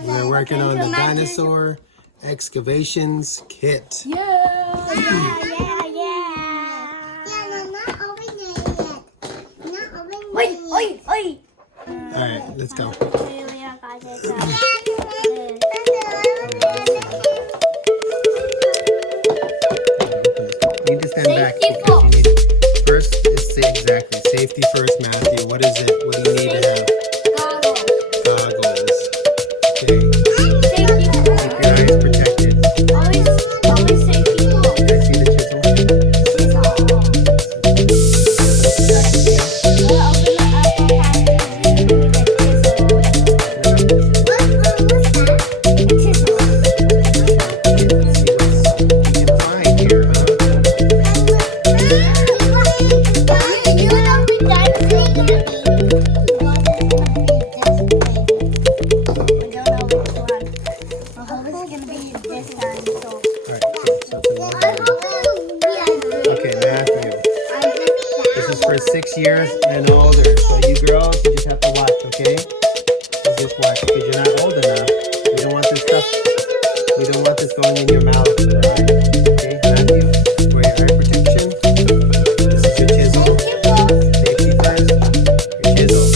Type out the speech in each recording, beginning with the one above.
We're working on the Dinosaur Excavations kit. Yeah. Oi. Alright, let's go. You need to stand back because you need first is exactly safety first, Matthew. What is it? What do you need to have? Goggles. Okay. Keep your eyes protected. Always safety first. Can I see the chisel? Okay, Matthew. This is for 6 years and older. So you girls, you just have to watch, okay? You just watch because you're not old enough. We don't want this stuff. We don't want this going in your mouth. Alright? Okay, Matthew, wear your eye protection. This is your chisel. Safety first. Your chisel.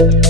Bye.